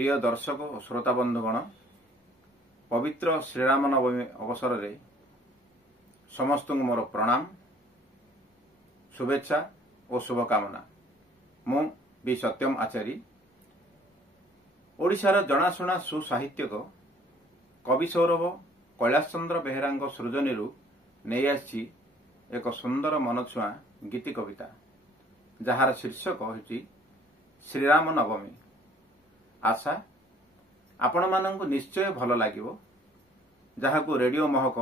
प्रिय दर्शक और श्रोता बंधुगण, पवित्र श्रीराम नवमी अवसर में समस्त मोर प्रणाम, शुभेच्छा और शुभकामना। मु बी सत्यम आचार्य ओडिशार जनाशुना सुसाहित्यक कवि सौरभ कैलाश चंद्र बेहेरा सृजनी नहीं आसी एक सुंदर मनछुआ गीति कविता जार शीर्षक होची श्रीराम नवमी। आशा आपण मानंकु निश्चय भल लागिवो, जहाकु रेडियो महक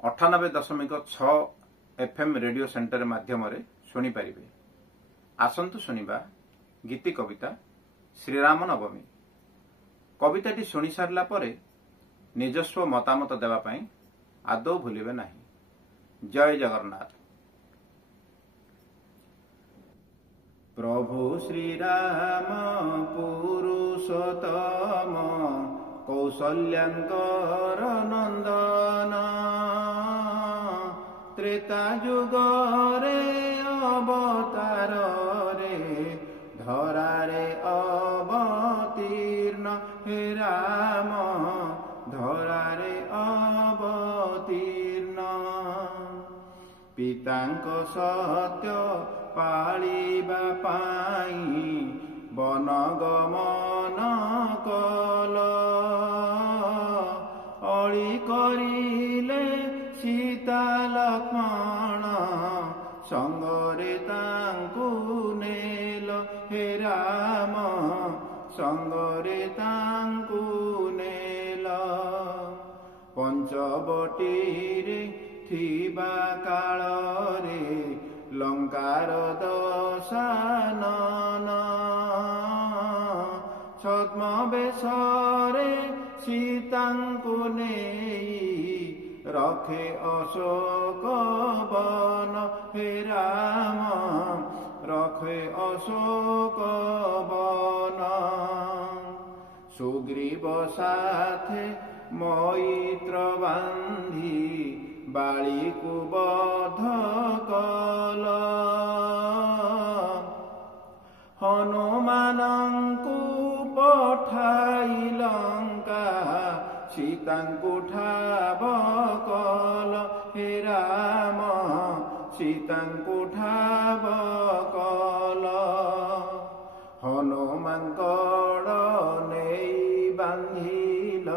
98.6 FM रेडियो सेंटर माध्यम शुणी पारिबे। आसंतु सुनिबा गीति कविता श्रीराम नवमी। कविताटी शुणी सारला परे निजस्व मतामत देवा पई आदौ भूलिबे नाही। जय जगन्नाथ। प्रभु श्रीराम पुरुषोत्तम कौशल्यांकर नंदन, त्रेता जुगरे अवतार रे धरारे अवतीर्ण हे राम, धरारे अवतीर्ण। पितांक सत्य पालिबा पाई वन गमन कल, अळी करिले सीता लक्ष्मण संगरे तांकु नेल हे राम, संगरे तांकु नेल। पंचवटीरे थिबा कालरे लंकार दशानन, छद्मवेशरे सीतांकु नेई रखे अशोक वन हे राम, रखे अशोक वन। सुग्रीव साथे मैत्र बांधी बाली को बध कल, हनुमानंकु पठाई लंका सीतांकु ठाब कल हे राम, सीतांकु ठाब कल। हनुमानकड़ नेई बांधिल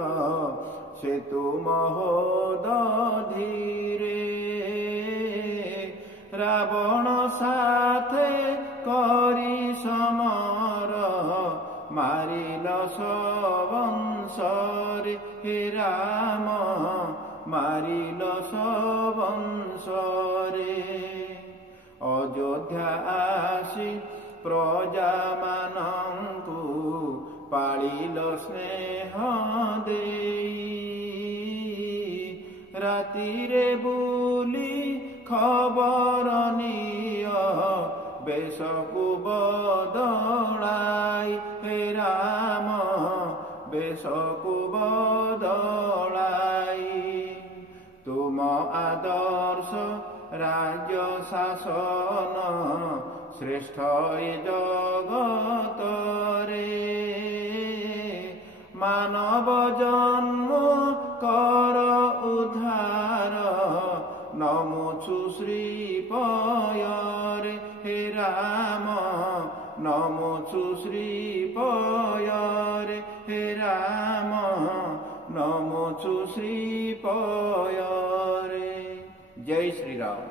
सेतु महोदधीरे, रावण साथे करी समर मारिल सवंशरे हे राम, मारिल सवंशरे। अयोध्या आसी प्रजा मानंकु पालिल स्नेह देई, रातिरे बुली खबर निय बेशकु बदलाई हे राम, बेशकु बदलाई। तुम आदर्श राज्य शासन श्रेष्ठ ए जगत रे, मानव जन्म कर उद्धार नमुछु श्रीपयरे हे राम, नमुछु श्रीपयरे हे राम, नमुछु श्रीपयरे। जय श्री राम।